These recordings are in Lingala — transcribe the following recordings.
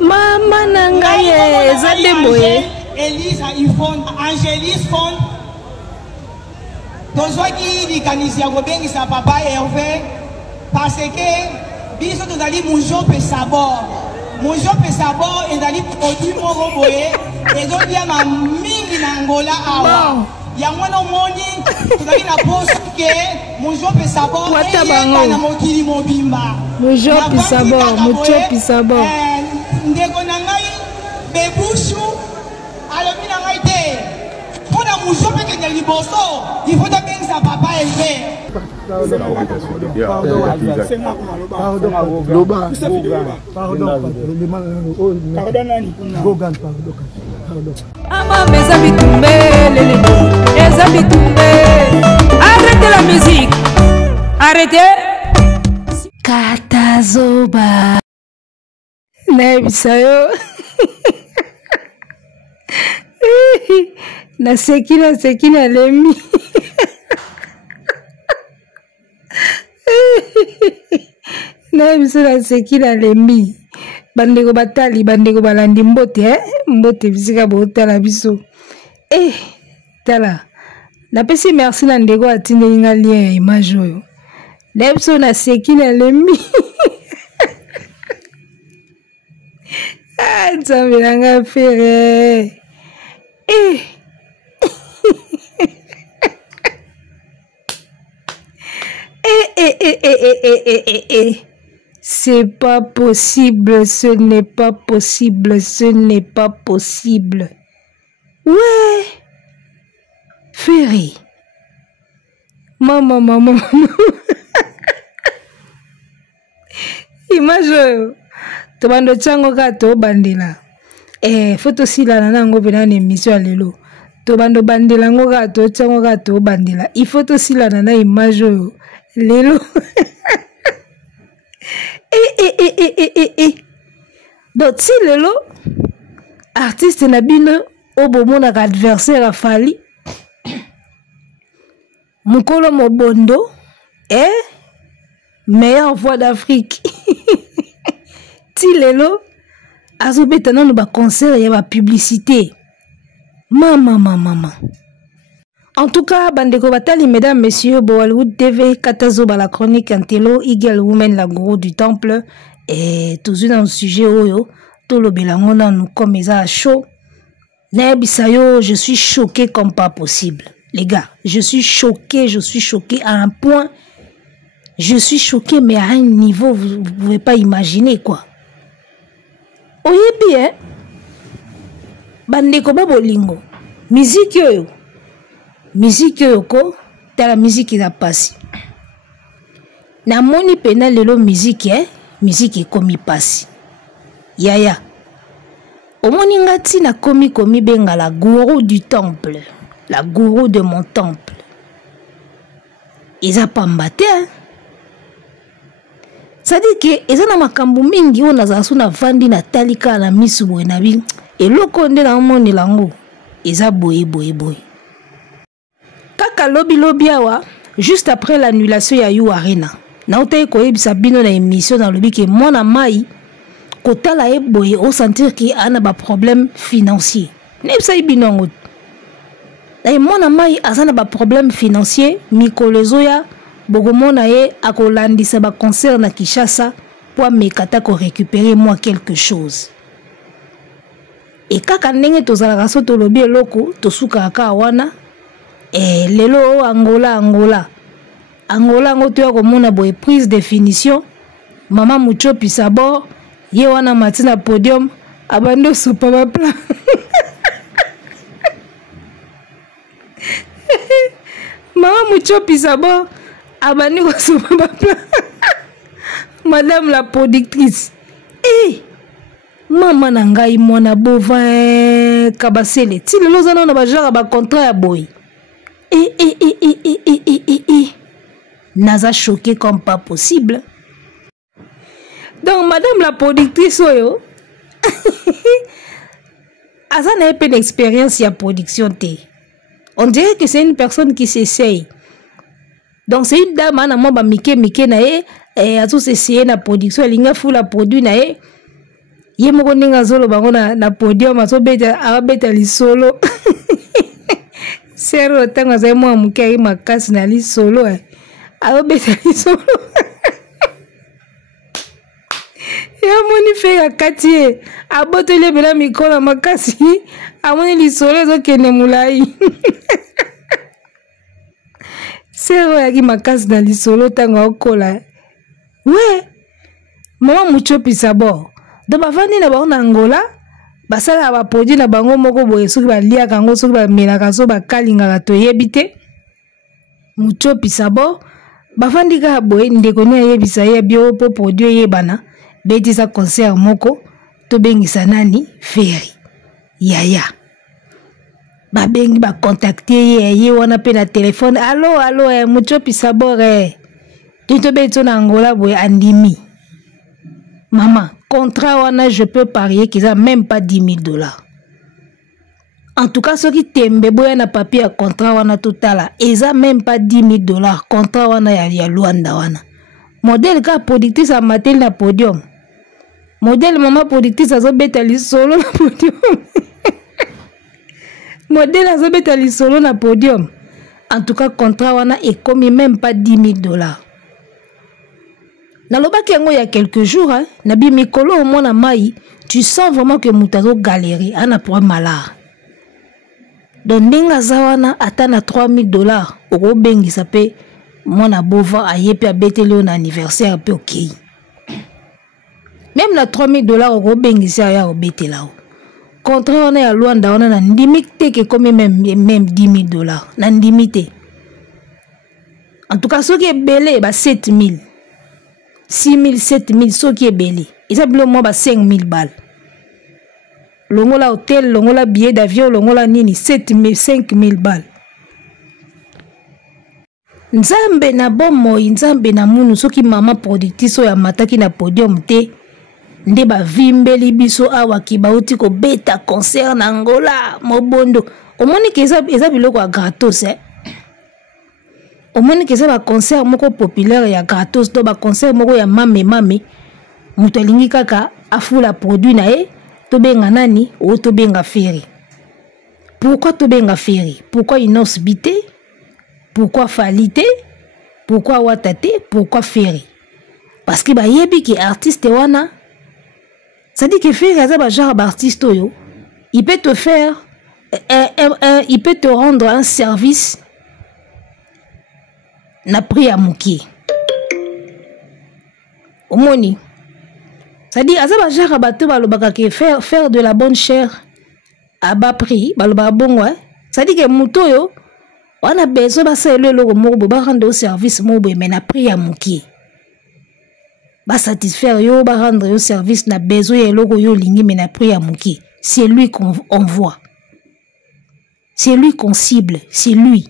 Mama nangaye ezade boye. Elisa Yvonne, Angélis Fond. Tozwaki likanisi ya kobengisa papa Hervé parce que biso tozali Mujope Sabor. Mujope Sabor ezali produit moko boye ezoliama mingi na Angola awa. Yango no moni tozali na poste ke Mujope Sabor eyeka na mokili mobimba. Mujope Sabor. Ndeko na ngai bebushu alobi na ngai te mpona Mujope kende liboso il faut tobengisa papa Hervé. Arrêtez la musique. Arrêtez. Katazoba. Nebisayo. Naseki na lemi. Nebiso naseki na lemi. Bandeko batali, bandeko balandi mbote, mbote bisika botala biso. Tala. Napesi merci na ndeko atindeli nga lien ya image oyo. Nebiso naseki na lemi. Nzambe nanga fere. C'est pas possible, ce n'est pas possible, ce n'est pas possible. Ouais. Ferry. Maman. Image. Tobando chango kato bandela. Photo sila na nango pena ne mission ya lelo. Tobando bandela ngo kato chango kato bandela. Il photo sila na image lelo. Donc si lelo artiste na bino obomona ka adversaire afali Mukolo Mobondo meilleure voix d'Afrique. Ti lelo azobeta nanu ba concert ya ba publicité. Mama. En tout cas, bandeko batali, mesdames, messieurs, Bollywood TV, Katazoba, la chronique Antelo, Eagle Women, la gourou du temple, et toujours dans le sujet oyo, tout le belangona nous comme ça chaud. Nebisayo, je suis choqué comme pas possible. Les gars, je suis choqué à un point. Je suis choqué, mais à un niveau, vous ne pouvez pas imaginer quoi. Oyebi, hein? Bandeko babolingo, musique yo. Musique yoko, ta la musique qui a passé. Na moni pena lelo musique musique komi passé. Yaya. Omoni ngati na komi benga la gourou du temple, la gourou de mon temple. Ils a pas mbaté. Ça dit que ils ont makambu mingi ona za suna vandi na talika na misu boy na bi. Eloko nde na moni lango. Ils a boy. Kaka lobi awa, juste après l'annulation ya You Arena. Na otaye koyebisa bino na émission dans le bi ke mona mai kotala e boye au sentir ki ana ba problème financier. Nebisa bino ngot. Na mona mai azana ba problème financier, mikolezo ya bogomona ye akolandisa ba concert na Kinshasa pour mekata ko récupérer moi quelque chose. Et kaka ndenge tozala raso to lobi eloko to suka ka wana lelo Angola ngoto ya komona boye prise définition mama Mujope Sabor ye wana matina podium abando sopa ba plan mama Mujope Sabor abandi ko sopa ba plan madame la productrice mama nangai mona bovin kabasele ti lelo zana na ba genre ba contrat ya boy. Naza choqué comme pas possible. Donc madame la productrice oyo Asa n'a pas d'expérience ya production té. On dirait que c'est une personne qui s'essaye. Donc c'est une dame ana mo ba mike na e azo s'essayer na production, elle inga fou la produit na e ye moko ndenge azoloba ngo na podium abeta lisolo sero ntango azali mwa moke ayi makasi na lisolo abeta lisolo yamoni fe akati ye abotoli ebela mikolo makasi amoni lisolo ezokende molai sero yaki makasi na lisolo ntango akola we mama muchopisa bo do bavandi na bango na Angola basala baproduit na bango moko boye soki baliaka yango soki bamelaka so bakalingaka toyebi te muchopisa bo bavandi kaka boye ndeko ni ayebisa ye bio po produit eyebana betisa concert moko tobengisa nani Ferry yaya babengi bacontacte ye wana pe na telefone allo muchopisa bo tobetso na Angola boye andimi maman contrat wana je peux parier qu'ils ont même pas $10,000. En tout cas, ceux qui tembe boya na papier à contrat wana totala, ils ont même pas $10,000. Contrat wana ya Luanda wana. Modèle ka productrice a matel na podium. Modèle maman productrice a zobeta li solo na podium. Modèle a zobeta li solo na podium. En tout cas, contrat wana est commis même pas $10,000. Nalobaki yango il y a quelques jours, nabi mikolo au mona mai, tu sens vraiment que mutazo galérie, ana pour malard. Donc ndinga zawana atana $3,000, oko bengi sape mona bova ayepe abeteli na anniversaire pe ok. Même na $3,000 oko bengi sa ya obetela. Contrat on est à Luanda on a na ndimite que comme même $10,000, na ndimite. En tout cas ce qui est belé ba 7,000. 6,000, 7,000, ce qui est belé. Ils ont besoin de 5,000 balles. Longola hôtel, longola billet d'avion, longola nini, 7,000, 5,000 balles. Nzambe na bomo, nzambe na munu, soki mama productrice ya mataki na podium te, nde ba vimbeli biso awa ki bauti ko beta concert na Angola, mobondo. Omoni ke eza biloko ya gratos, Au moins que ça va concert moko populaire ya gratos to ba concert moko ya mame muto lingi kaka afula produit na e to benga nani o to benga Ferry. Pourquoi to benga Ferry? Pourquoi Inos Bité? Pourquoi Falité? Pourquoi Watate? Pourquoi Ferry? Parce que ba yebi ki artiste wana ça dit que Ferry a ba genre artiste yo il peut te faire il peut te rendre un service na prix à mouki. Omoni. Ça dit, azaba jara bateau balobaka ke faire de la bonne chair à bas prix, baloba bon ouais. Ça dit que mouto yo, on a besoin ba sa le logo moko ba rendre au service mobo mais na prix à mouki. Ba satisfaire yo, ba rendre au service na besoin ya logo yo lingi mais na prix à mouki. C'est lui qu'on voit. C'est lui qu'on cible, c'est lui.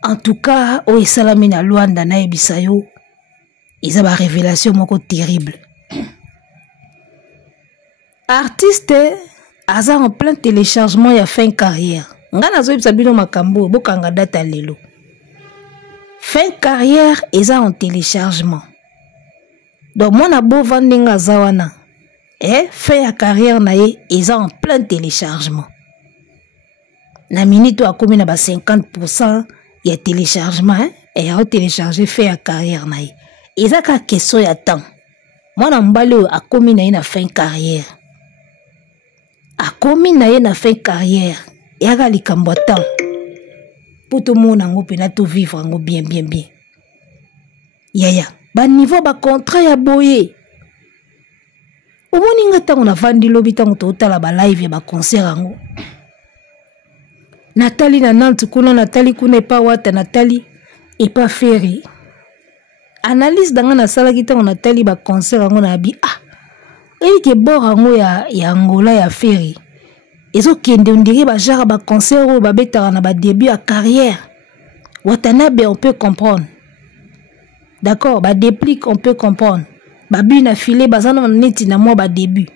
En tout cas, o esalami na Luanda na ebisa yo, eza ba révélation moko terrible. Artiste aza en plein téléchargement ya fin carrière. Ngana zo ebisa bino makambo bokanga data lelo. Fin carrière eza en téléchargement. Donc mona bo vandinga zawana. Fin ya carrière na ye eza en plein téléchargement. Na minute a komi na ba 50%. Il y a téléchargement, et il y a téléchargé fait à carrière. Et ça, quand question y a temps. Moi, je a commis na fin carrière. A commis na fin carrière. Et il y a les combattants. Pour tout le monde, on peut tout vivre bien. Ya. Ba niveau, ba contrat ya boye. Au moins, on a vendu l'hôpital, on a ba live, ba concert. Nathalie na Nantes kuna Nathalie kuna pas wata Nathalie et pas Ferry. Analyse dans na sala kita on Nathalie ba concert ngo na bi et que borango ya Angola ya Ferry. Ezo kende on dirait ba genre ba concert ou ba beta na ba début à carrière. Watanabe on peut comprendre. D'accord, ba déplique on peut comprendre. Ba bu na filé bazana neti na moi ba début.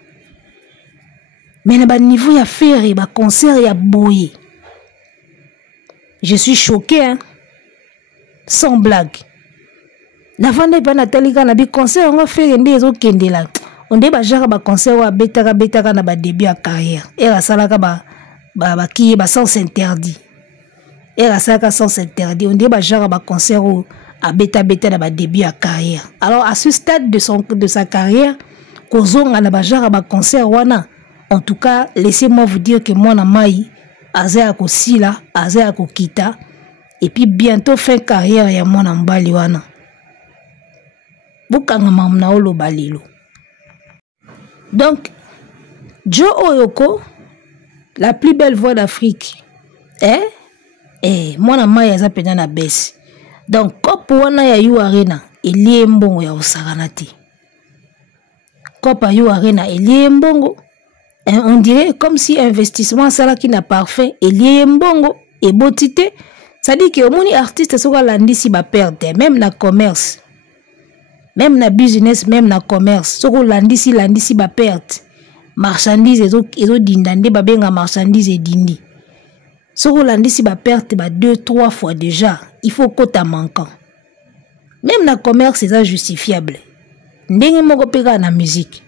Mais na ba niveau ya Ferry ba concert ya boye. Je suis choqué, sans blague. Navande pas Nathalie Kanabi concert on va faire des autres kendela. on dit ba genre ba concert wa betaka na ba début à carrière et la salaka ba qui ba sens interdit et la salaka sens interdit on dit ba genre ba concert ou à beta na ba début à carrière. Alors à ce stade de sa carrière kozonga na ba genre ba concert wana, en tout cas laissez-moi vous dire que moi na mai azaya ko sila azaya ko kita et puis bientôt fin carrière ya moi na mbali wana bukanga mamna olo balilo. Donc Joe Oyoko, la plus belle voix d'Afrique, moi na mai aza pena na baisse. Donc kopo wana ya Yu Arena elie mbongo ya osakana te. Kopo ya Yu Arena elie mbongo, on dirait comme si investissement sala qui n'a parfait elie mbongo et botité. Ça dit que omoni artiste soka landisi ba perte même na commerce. Même na business, même na commerce, soko landisi ba perte. Marchandise ezo dindande ba benga marchandise et dindi. Soko landisi ba perte ba 2-3 fois déjà, il faut quota manquant. Même na commerce c'est justifiable. Ndenge moko peka na musique.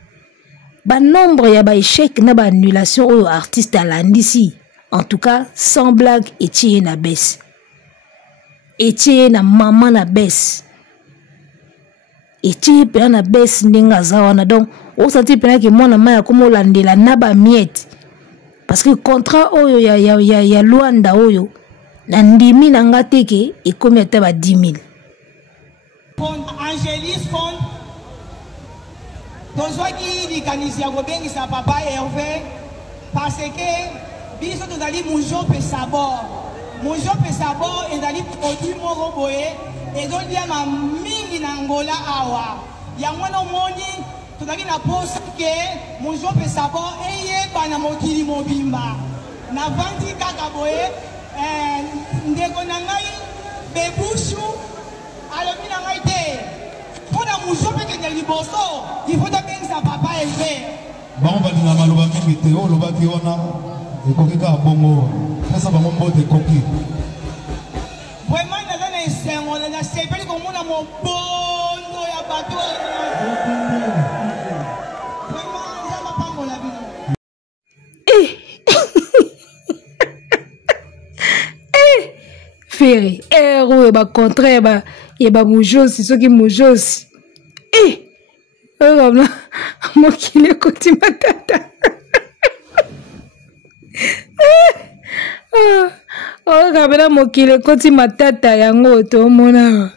Ba nombre ya ba échec na ba annulation au artiste à landisi. En tout cas, sans blague et na baisse. Et na maman na baisse. Et pe na baisse ndenga zawana. Donc on sentit pena que moi na maya comme landela na ba miette. Parce que contrat oyo ya Luanda oyo na ndimi na ngateke et comme ya ba 10 000. Angélis Fond tozwaki likanisi ya kobengisa papa Hervé parce que biso tozali mujo pe sabor ezali produit moko boye ezoliama mingi na Angola awa yango na omoni tozali na posa ke mujo pe sabor eyeba na mokili mobimba na vandi kaka boye ndeko na ngai bebushu alobi na ngai te mpona mujo pe kende liboso ifo tobengisa papa Hervé bango balinga maloba mingi te oyo olobaki wana ekoki kaka bongo pesa bango mbote ekoki vraiment naza na esengo na sepeli komona mobondo ya bato vraiment eza bapangola bino Ferry oyo bacontraire ya bamujosi soki mujosi oyo mokili ekoti matata kabela mokili ekoti matata yango tomona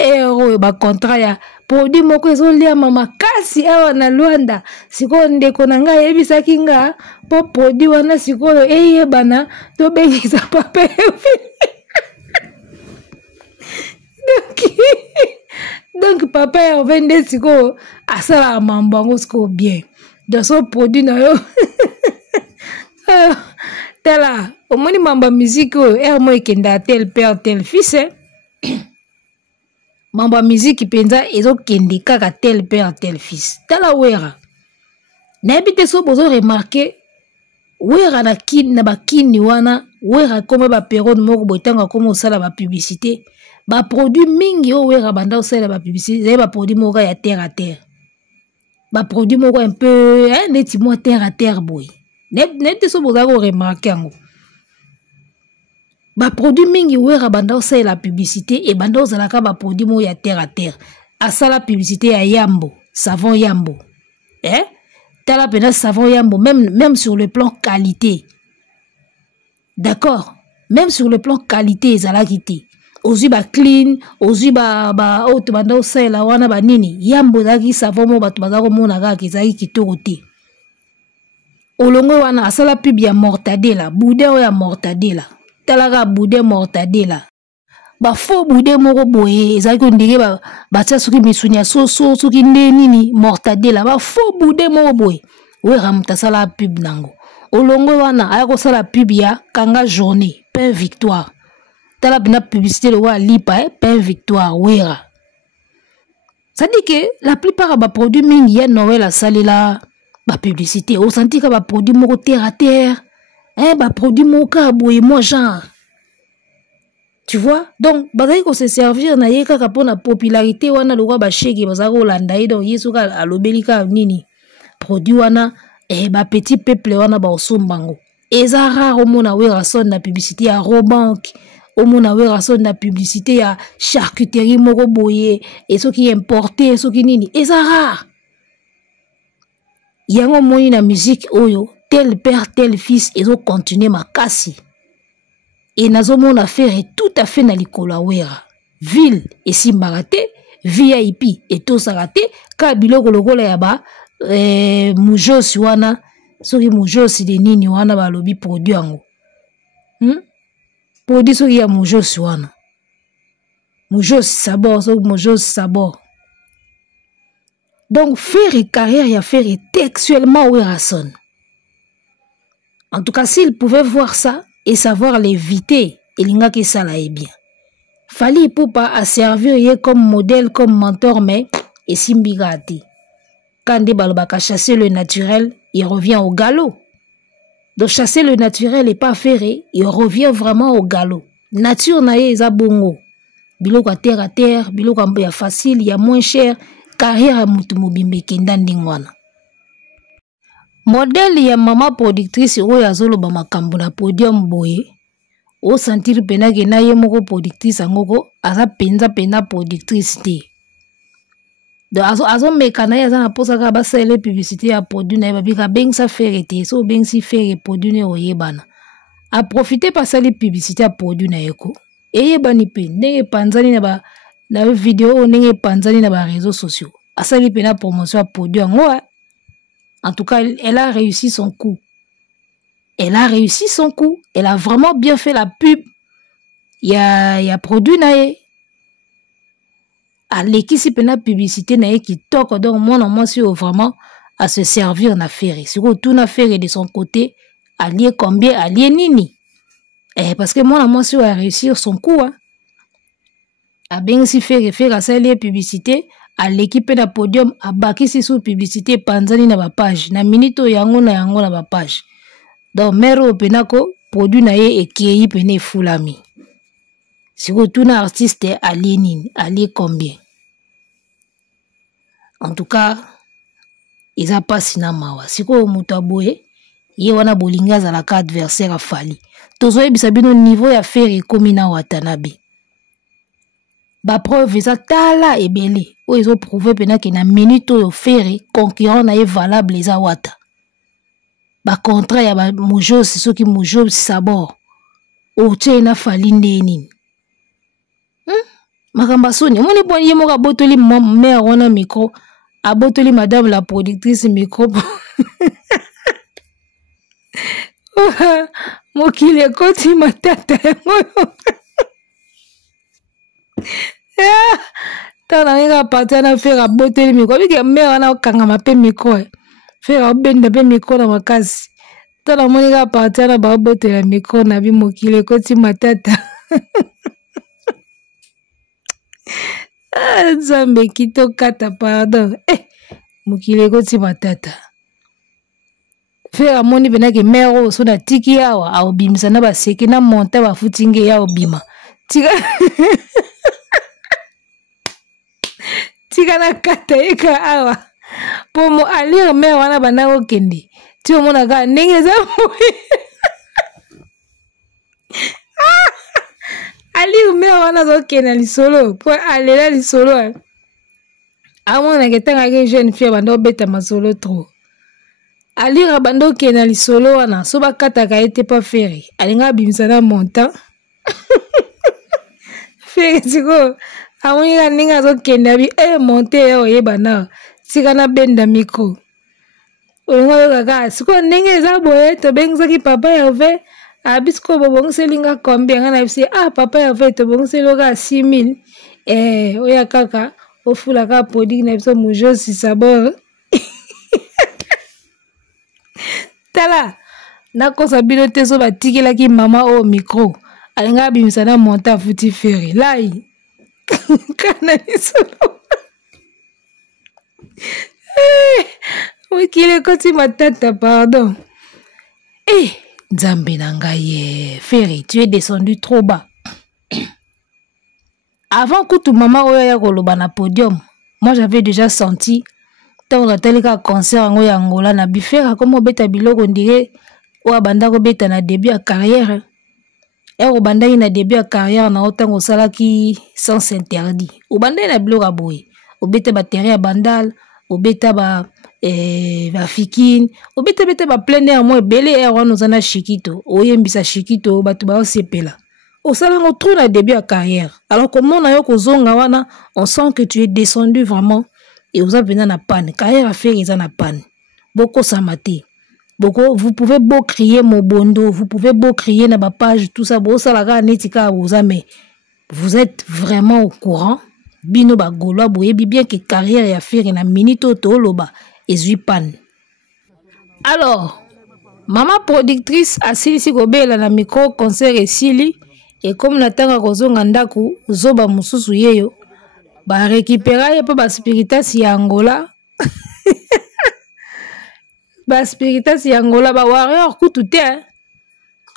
oyo bacontra ya produit moko ezoliama makasi awa na Luanda sikoyo ndeko na ngai ayebisaki nga mpo produit wana sikoyo eyebana tobengisa papa donc papa Hervé nde sikoyo asalaka mambo yango sikoyo bien donc so produit na yo tala omoni mambo musique oyo ermo ekenda tel père tel fils mambo musique penza ezokende kaka tel père tel fils tala wera nayebi te so bozo remarquer wera na kini na bakini wana wera kome baperiode moko boye ntango akoma osala bapublicité baproduit mingi oyo wera banda osala bapublicité ezali baproduit moko ya terre à terre baproduit moko un peu neti mwa terre à terre boye neti so bozali koremarke yango baproduit mingi wera banda osala la publicité e banda ozalaka baproduit moko ya terre à terre asala publicité ya Yambo savon Yambo tala pena savon Yambo même sur le plan qualité d'accord même sur le plan qualité ezalaki te ozwi ba clean ozwi ba oyo banda osala wana banini Yambo ezalaki savon moko bato baza komona kaka ezalaki kitoko te olongo wana asala pub ya mortadela boudin oyo ya mortadela talaka boudin mortadela bafo boudin moko boye ezalaki ondenge batia soki misuni ya soso soki nde nini mortadela bafo boudin moko boye wera moto asala pub nango olongo wana aya kosala pub ya kanga journée pain victoire tala bina publicité le wa lipa pain victoire wera ça dit que la plupart ya baproduit mingi ya Noël asalela bapublicité osenti ka baproduit moko terre à terre baproduit moko boye moi genre Tu vois? Donc, bazali ko se servir na ye kaka pona popularité wana lokwa ba shege bazali kolanda ye donc yesu ka alobelika nini produit wana ba petit peuple wana ba osombango. Eza rare omona Werason na publicité ya Robank, omona Werason na publicité ya charcuterie moko boye et ce qui est importé ce qui nini. Eza rare. Yango moni na musique oyo tel père tel fils ezo continuer makasi. Et nazomona faire tout à fait na likola wera. Ville et simbarate, VIP et tout sarate, ka biloko lokola ya ba mujosi wana, soki mujosi de nini wana ba lobi produit yango. Produit soki ya mujosi wana. Mujosi sabor, soki mujosi sabor. Donc faire carrière ya faire textuellement Werason. En tout cas, s'il pouvait voir ça et savoir l'éviter, il n'y a que ça là est bien. Fali Ipupa a servi comme modèle, comme mentor, mais et Simbigati. Quand des balbaka chasser le naturel, il revient au galop. Donc chasser le naturel et pas faire, il revient vraiment au galop. Nature nae eza bongo. Biloko à terre, biloko ya facile, il y a moins cher, carrière à mutu mobimbe kenda ndingwana. Modèle ya mama productrice oyo azoloba makambo na podium boye o sentir pena ke na ye moko productrice ngoko aza penza productrice te. Donc azo mekana ya za na posa ka ba sele publicité ya produit na babika beng sa faire te so beng si faire produit ne oyebana. A profiter pas sali publicité ya produit na yeko. Eyebani pe ndenge panzani na vidéo ndenge panzani na ba réseaux sociaux. Asali pena promotion ya produit ngo. En tout cas, elle a réussi son coup. Elle a réussi son coup. Elle a vraiment bien fait la pub. Il y a produit nae. À l'équipe pena publicité nae qui toque donc moi si vraiment à se servir na faire. Si tout na faire de son côté, allié combien allié nini. Parce que moi si a réussir son coup hein. A bien si faire à celle publicité. À l'équipe na podium a baki si sous publicité panzani na ba page na minito yango na ba page donc mero penako produit na ye ekei pene fulami siko tuna artiste alienine ali combien en tout cas ils a pas sina mawa siko muto aboye ye wana bolinga za la adversaire a fali tozo ebisa bino niveau ya faire komi na Watanabe. Ba preuve eza tala ebele o ezo prouver pena ke na minute oyo faire concurrent na ye valable eza wata ba contrat ya ba mujosi soki mujosi sabor o tche na fali ndeni makamba soni moni poni ye moka botoli mère wana micro a botoli madame la productrice micro mokile koti matata yango Tana nga patana faire botter micro bike mère na okanga mape micro faire benda pe micro na makasi tana monika patana ba botter micro na bi mokile koti matata Nzambe kito kata pardon mokile koti matata faire moni benake mère o so na tiki yawa a obimisa na ba seke na monta ba futinge ya obima tika tika na kata eka awa po mo alire me wana bana okende ti omona ka ndenge za alire me wana zo kena lisolo po alela lisolo amona ke tanga ke jeune fille banda obeta masolo trop alire banda kena lisolo wana so bakata ka ete pa faire alinga bimisa na montant faire siko amoni ka ninga zo kenda bi monte yo yebana sika na benda micro olinga yo kaka siko ndenge za boye to bengzaki papa Hervé abisko bobongselinga combien ngana bisi papa Hervé to bongselinga ka 6000 oya kaka ofula ka produit na biso mujosi sabor tala nakosa bino te so batikelaki mama o micro alinga bimisa na monta futi feri lai kana lisolo mokile koti matata pardon Nzambe na ngai feri tu es descendu trop bas avant que tout maman oya koloba na podium, moi j'avais déjà senti tant on a tel qu'un concert en Angola na bifera comme obeta biloko on dirait ou abanda ko beta na début à carrière. Et au banda na début à carrière na autant au sala qui sans interdit. Au banda na biloko aboy. Au beta batterie à bandal, au beta ba fikine, au beta ba plein air moi belé air on nous en a chiquito. O yembisa chiquito batu ba sepela. Au salon on trouve la début à carrière. Alors comment on a eu kozonga wana, on sent que tu es descendu vraiment et vous avez na panne. Carrière à faire ils en a panne. Beaucoup samate. Beaucoup vous pouvez beau crier mon bondo, vous pouvez beau crier na ba page tout ça beau salaga netika vous mais vous êtes vraiment au courant. Bino ba golo boye bien que carrière ya faire na minute to loba ezui panne. Alors maman productrice asilisi kobela na micro concert esili. Et comme natanga kozonga ndaku zoba mususu yeyo ba récupérer ye pa ba spiritas ya Angola ba spiritas ya Angola ba warrior kutu te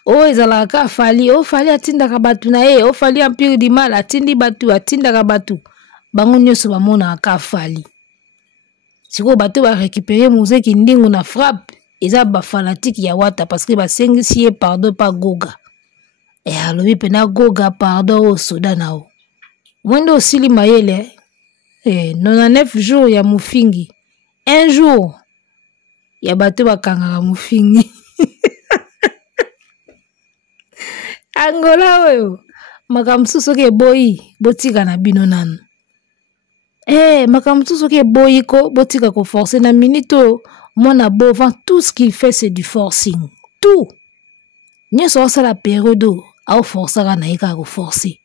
o ezala ka fali o fali atinda ka batu na ye o fali empire du mal atindi batu atinda ka batu bango nyoso ba mona ka fali siko batu ba récupérer muzeki ndingu na frappe eza ba fanatique ya wata parce que ba sengisi pardon pa goga. Et alors, pena goga pardon au Soudan. Mwendo osili mayele. 99 jours ya mufingi. Un jour ya bato bakangaka mufingi. Angola weyo. Makamsusu ke boyi botika na bino nanu. Makamsusu ke boyi ko botika ko forcer na minito mona bovan tout ce qu'il fait c'est du forcing. Tout. Nyeso sa la période au forçaka na yeka ko forcer.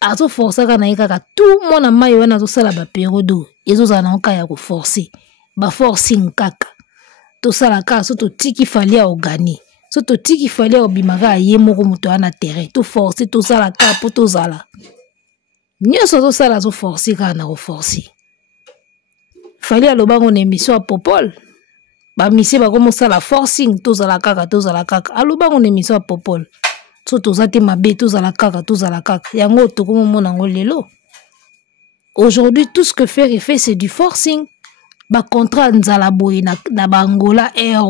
Azo forçaka na yeka ka tout mona mayo wana zo sala ba période ezo za na oka ya ko forcer. Ba forcing kaka. To sala ka so to tiki fali a ogani. So to tiki fali a obimaka ye moko muto ana terrain. To forcer to sala ka po to zala. Nyeso zo sala zo forcer ka na ko forcer. Fali a lobango na émission a Popol. Ba misi ba komo sala forcing to zala kaka. Alobango na émission a Popol. So tozate mabe tozala kaka. Yango tokomo mona ngo lelo. Aujourd'hui tout ce que fait c'est du forcing. Ba contrat nzala boye na bangola air.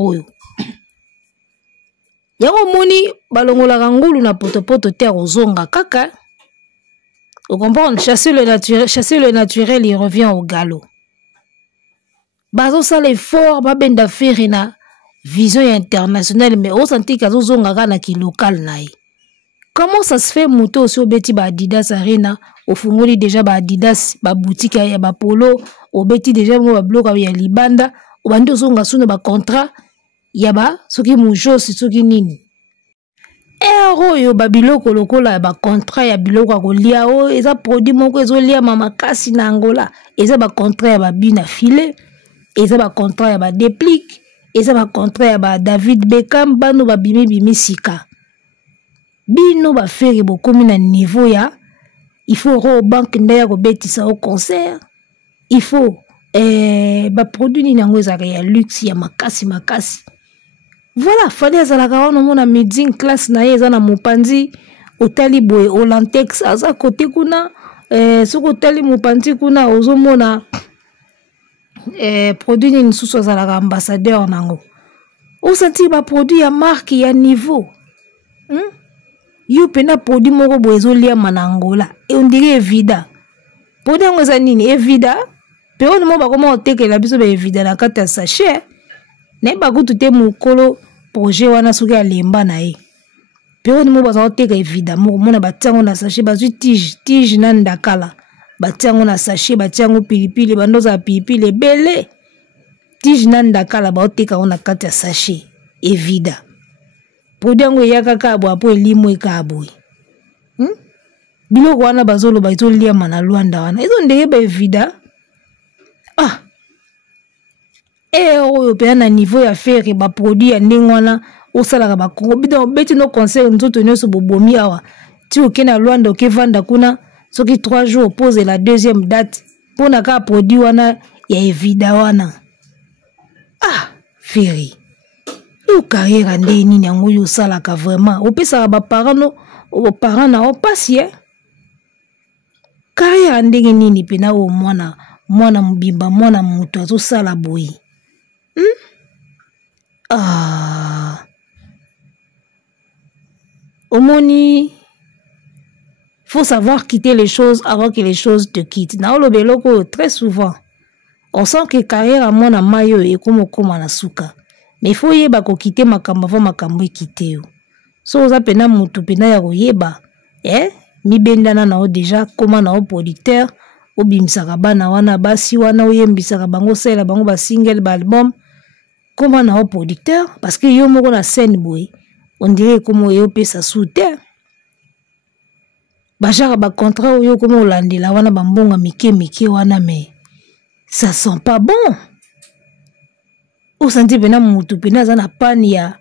Yango moni balongola ngulu na potopoto terre ozonga kaka. Vous comprenez? Chasser le naturel il revient au galop. Bazo sala effort ba benda faire na vision internationale mais au senti kazo zonga kana ki local nae. Comment ça se fait muto aussi obeti ba Adidas Arena au fungoli déjà ba Adidas ba boutique ya ba polo obeti déjà mo ba bloc ya libanda obandi zonga suna ba contrat ya ba soki mujosi soki nini ero yo ba biloko lokola ba contrat ya biloko kolia o eza produit moko ezo lia mama kasi na Angola eza ba contrat ya ba bina filet eza ba contrat ya ba déplique eza ba contrat ya ba David Beckham bano ba bimi sika. Bino ba faire beaucoup na niveau ya il faut au banque ndaya ko betisa au concert il faut ba produit ni nango ezaka ya luxe ya makasi voilà fallait azalaka wana mona middle class na ye na mopanzi otali boye Olantex aza côté kuna soko otali mopanzi kuna ozomona produit ni nsusu azalaka ambassadeur nango o senti ba produit ya marque ya niveau yo pena produit moko boye ezolia na Angola et on dirait Evida produit yango eza nini Evida pe on mo bakoma otekela biso ba Evida na kata sachet ne bakutu te mukolo projet wana soki alemba na ye pe on mo baza oteka Evida moko mona batiango na sachet bazwi tige na ndakala batiango na sachet batiango pilipili bandoza pilipili bele tige na ndakala ba oteka ona kata sachet Evida produit yango ya kaka abo apo elimo ekaboy biloko wana bazolo ba itolia mana Luanda wana ezo ndenge ba Evida oyo pe na niveau ya faire ba produit ya ndenge wana osalaka ba Congo bidon beti no concert nzoto nyoso bobomi awa ti okena Luanda okevanda kuna soki 3 jours pose la deuxième date pona ka produit wana ya Evida wana feri ou carrière ndé nini yango yo salaka vraiment opesaka ba parents no o parents na opasi carrière ndenge nini pena o mwana mbimba mwana mutu azosala boye. Omoni, faut savoir quitter les choses avant que les choses te quittent. Na olobeloko très souvent on sent que carrière à mwana mayo et comme na suka. Mais il faut yeba ko quitter makambo avant makambo quitter yo. So oza pena mutu pena ya koyeba mi bendana na o déjà comment na o producteur o bimsaka bana wana basi wana oyembisaka bango sela bango ba single ba album comment na o producteur parce que yo moko na scène boy on dirait comme yo pesa soutien ba jara ba contrat yo comme olandela wana bambonga mike wana mais ça sent pas bon. O senti pena mutu pena za na pani ya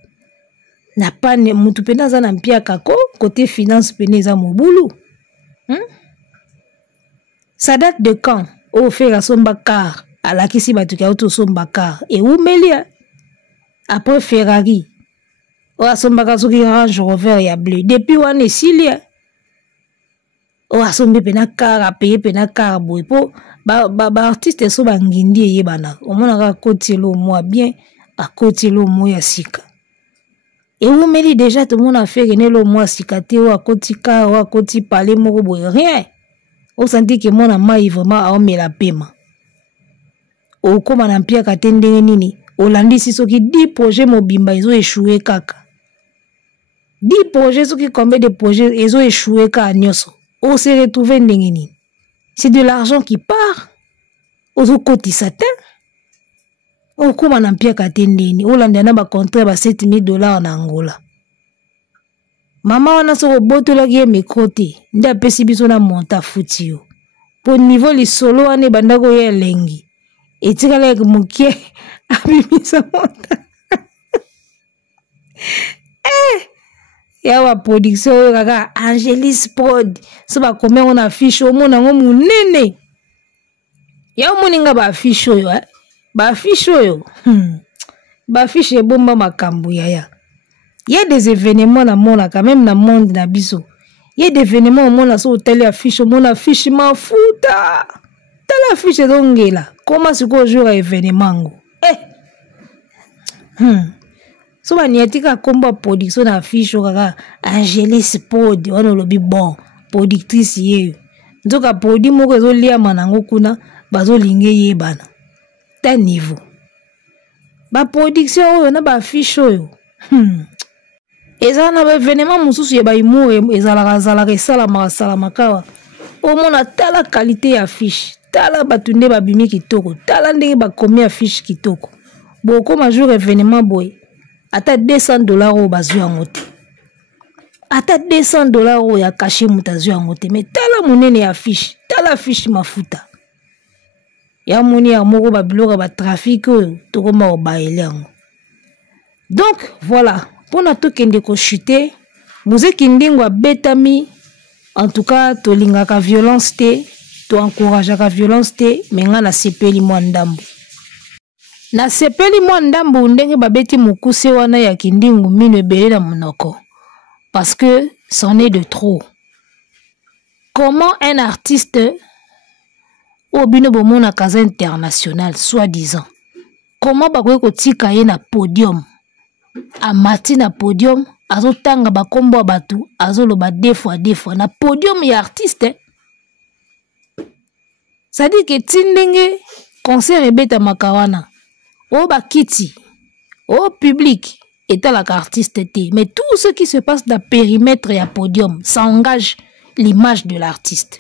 na pani mutu pena za na mpia kako côté finance pena za mobulu. Ça date de quand? Au fait à somba car à la kisi batuka auto somba car et où melia après Ferrari o asomba ka soki Range Rover ya bleu depuis wana esilia o asombe pena car a payer pena car boy po ba artiste so bangindi yebana o mona ka kotilo moi bien a kotilo moi ya sika et où meli déjà tout le monde a fait gagner le mois sikate o akoti car o akoti parler moko boy rien. On sentit que mon amai vraiment a omis la paiement. Au comme on pia katende nini. Olandi si soki 10 projets mobimba ils ont échoué kaka. 10 projets soki combien de projets ils ont échoué kaka nyoso. On s'est retrouvé nini. C'est de l'argent qui part. Aux côtés satin. Au comme on pia katende nini. Olandi na ba contrat ba $7,000 en Angola. Maman wana so boto la gie mikote nda pesi biso na monta futi yo po niveau li solo ane bandako ye lengi etikala ek mukie abimisa monta ya wa production yo kaka Angelis Prod so ba komen on affiche o mona ngo munene ya moninga ba affiche yo ba affiche yo ba affiche bomba makambo ya. Il y a des événements dans le monde, quand même dans le monde, dans biso. Il y a des événements au monde, sur telle affiche, au monde affiche, ma fouta. Telle affiche donc là. Comment c'est qu'on joue à événement? So ba niatika komba production affiche kaka Angelis Pod, on le bi bon, productrice ye. Nzoka produit moko zo lia manango kuna, bazo linge ye bana. Ta niveau. Ba production oyo na ba affiche oyo. Eza na ba événement mususu ya ba imo ezalaka salama kawa o mona tala qualité ya affiche tala batunde ba bimi kitoko tala ndenge ba komi affiche kitoko boko ma jour événement boy ata $200 o bazu yango te ata $200 o ya caché mutazu yango te mais tala monene ya affiche tala affiche mafuta ya moni ya moko ba biloka ba trafic to koma o baele yango. Donc voilà. Pour notre kende ko chuter, musique ndingwa betami, en tout cas, to lingaka violence te, to encourageaka violence te, menga na sepeli mwandambu. Na sepeli mwandambu ndenge babeti mukuse wana ya kindingu mino ebele na monoko. Parce que c'en est de trop. Comment un artiste au bino bomona kaza international, soi-disant, comment bakoye kotika ye na podium? A mati na podium azo tanga bakombo batu azo loba deux fois na podium ya artiste ça dit que tindenge concert ebeta makawana o bakiti au public est à la artiste T. Mais tout ce qui se passe dans le périmètre et podium, ça engage l'image de l'artiste.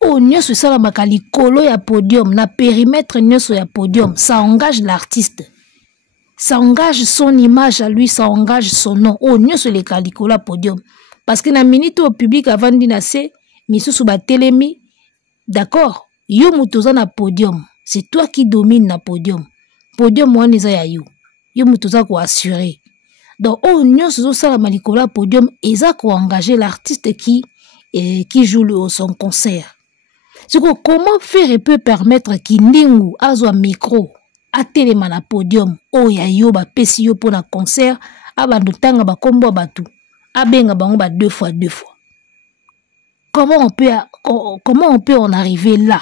Oh, nyoso sala makali kolo ya podium, na périmètre nyoso ya podium, ça engage l'artiste. Ça engage son image à lui, ça engage son nom. Oh, nyoso le kalikolo podium. Parce que na minute au public avant d'inase, misusu ba telemi, d'accord, yo mutoza na podium. C'est toi qui domine na podium. Podium wana eza ya yo. Yo mutoza ko assurer. Donc oh nyoso sala malikola podium eza ko engager l'artiste qui joue son concert. C'est comment faire et peut permettre kindingu azwa micro atelema na podium o ya yo ba pesi yo pona concert abandutanga ba kombo batu abenga bango ba deux fois. comment on peut en arriver là?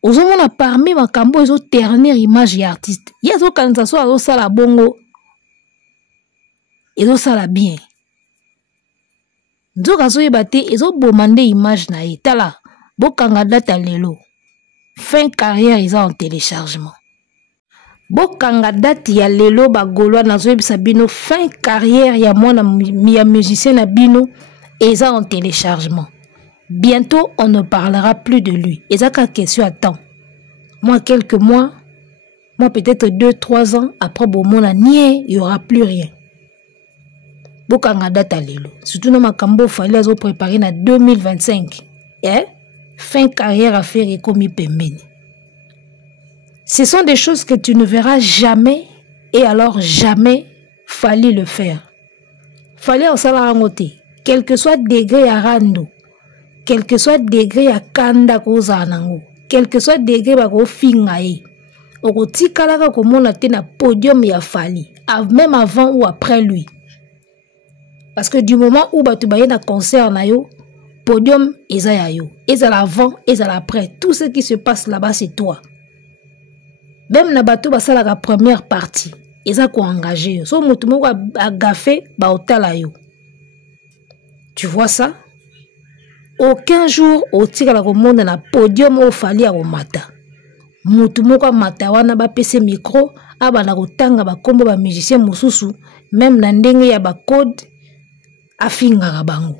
Aux hommes, on a parmi ma cambo, ils ont ternir image et artiste. Il y a des quand ça soit ça la bongo, ils ont ça la bien. Donc à ce moment-là, ils ont demandé image na itala, bo kangada talelo. Fin carrière ils ont en téléchargement. Bo kangada ya lelo ba golwa na zo bisabino fin carrière ya mwana ya musicien na bino ils ont en téléchargement. Bientôt, on ne parlera plus de lui. Et ça, quelle question attend? Moi, quelques mois, moi, peut-être 2-3 ans, après, bon, mon année, il n'y aura plus rien. Bokanga data lelo. Surtout, dans ma cambo, il fallait se préparer en 2025. Eh? Fin carrière à faire et commis pembeni. Ce sont des choses que tu ne verras jamais, et alors jamais, fallait le faire. Fallait au salaire noté. Quel que soit degré à rando. Quel que soit degré à kanda koza nango, quel que soit degré ba ko fingae, oko tikalaka ko mona te na podium ya Fally, même avant ou après lui. Parce que du moment où batu ba na concert na yo, podium eza ya yo, eza l'avant, eza l'après, tout ce qui se passe là-bas c'est toi. Même na batu ba sala la première partie, eza ko engagé, so mutu moko a gafé ba otala yo. Tu vois ça? Aucun jour au tika la monde na podium au Fally a mata. Mutu moko mata wana ba pese micro aba na kotanga ba kombo ba musicien mususu même na ndenge ya ba code afinga bango.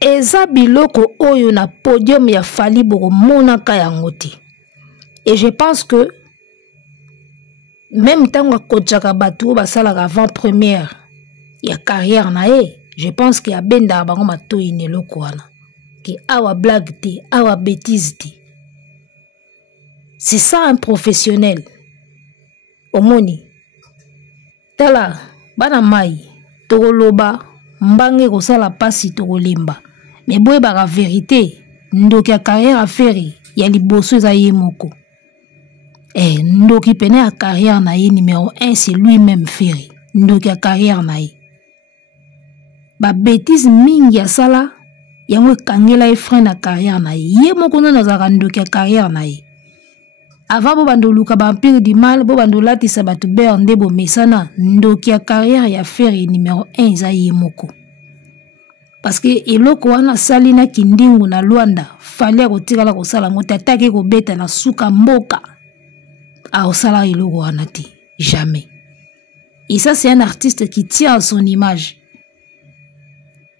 Eza biloko oyo na podium ya Fally boko monaka yango te. Et je pense que même tango kotjaka batu ba sala avant première ya carrière na je pense qu'il y a benda bango matoyi ne loko wana. Que awa blague te, awa bêtise te. C'est ça un professionnel. Omoni. Tala, bana mai, tokoloba, mbange kosala pasi tokolemba. Mais boye la vérité, ndoki a carrière à faire, ya liboso eza ye moko. Ndoki pene a carrière na ye numéro 1, c'est lui-même faire. Ndoki a carrière na ye. Ba bêtise mingi ya sala, yango kangela e frein na carrière na ye moko na nazaka ndoki carrière na ye avant bo bando luka ba empire du mal bo bando latisa batu bernde bo mesana ndoki carrière ya faire numéro 1 za ye moko parce que eloko wana salina kindingu na Luanda fallait kotikala ko sala ngo tataki ko beta na suka mboka a osala eloko wana ti jamais. Et ça c'est un artiste qui tient à son image.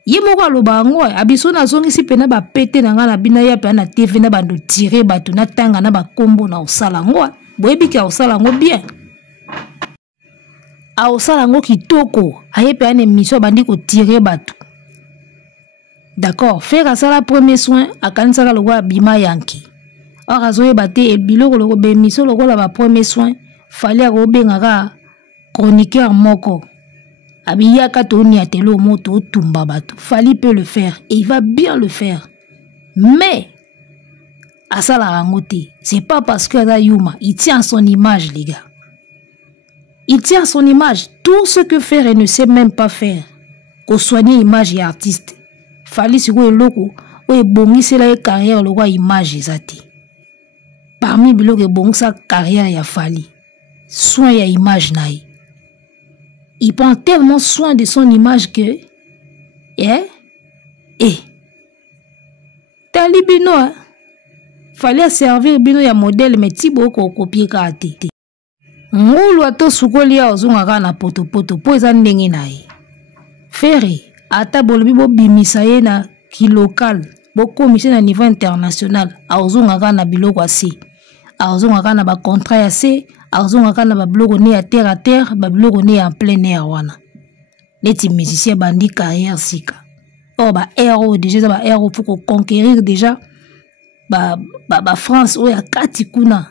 Yemoko aloba ngo abiso na zongi si pena ba pete na ngana bina ya pe na TV na bando tirer batu na tanga na ba kombo na osala ngo boyebi ka osala ngo bien a osala ngo kitoko ayepe ane mission bandi ko tirer batu. D'accord, faire ça premier soin a kanisa ka logo bima yanki or azoye bate biloko logo be mission logo la ba premier soin fallait ko benga chroniqueur moko. Abiyaka toni atelo moto tumba bato. Fally peut le faire et il va bien le faire. Mais à ça la rangote, c'est pas parce que Yuma, il tient son image les gars. Il tient son image. Tout ce que faire et ne sait même pas faire. Qu'on soigne image et artiste. Fally si vous loko, ou bongi c'est la carrière le roi image ezati. Parmi biloko bongi sa carrière ya Fally. Soin ya image naï. Il prend tellement soin de son image que Tali bino fallait servir bino ya modèle mais tibo ko copier ka te. Ngulu ato sukoli ya ozunga na poto po eza ndenge na ye. Ferry ata bolobi bo bimisa ye na ki local bo komisi na niveau international a ozunga na biloko asi. A ozunga na ba contrat ya se azonga kana ba blogo ne à terre ba blogo ne en plein air wana neti musicien bandi carrière sika oh ba héros déjà ba héros faut conquérir déjà ba France ou ya kati kuna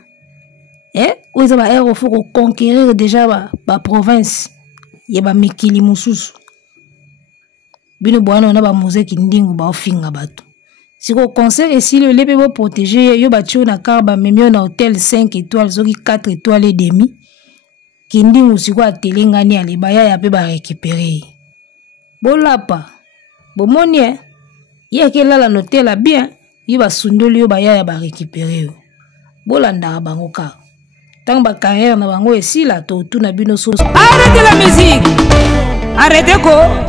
ou za ba héros faut conquérir déjà ba province ya ba mikili mususu bino bwana na ba muziki ndingu ba ofinga bato. Si vous conseillez ici le lebe vous protéger, yo batio na karba memio na hôtel 5 étoiles, zoki 4 étoiles et demi. Kindi musiko a telengani aleba ya pe ba récupérer. Bolapa. Bomoni ye akelala notela bien ye basundoli yo baya ya barécupéré yo bolandaka bango kaka ntango bacarrière na bango esila totuna bino so. Arrêtez la musique, arrêtez ko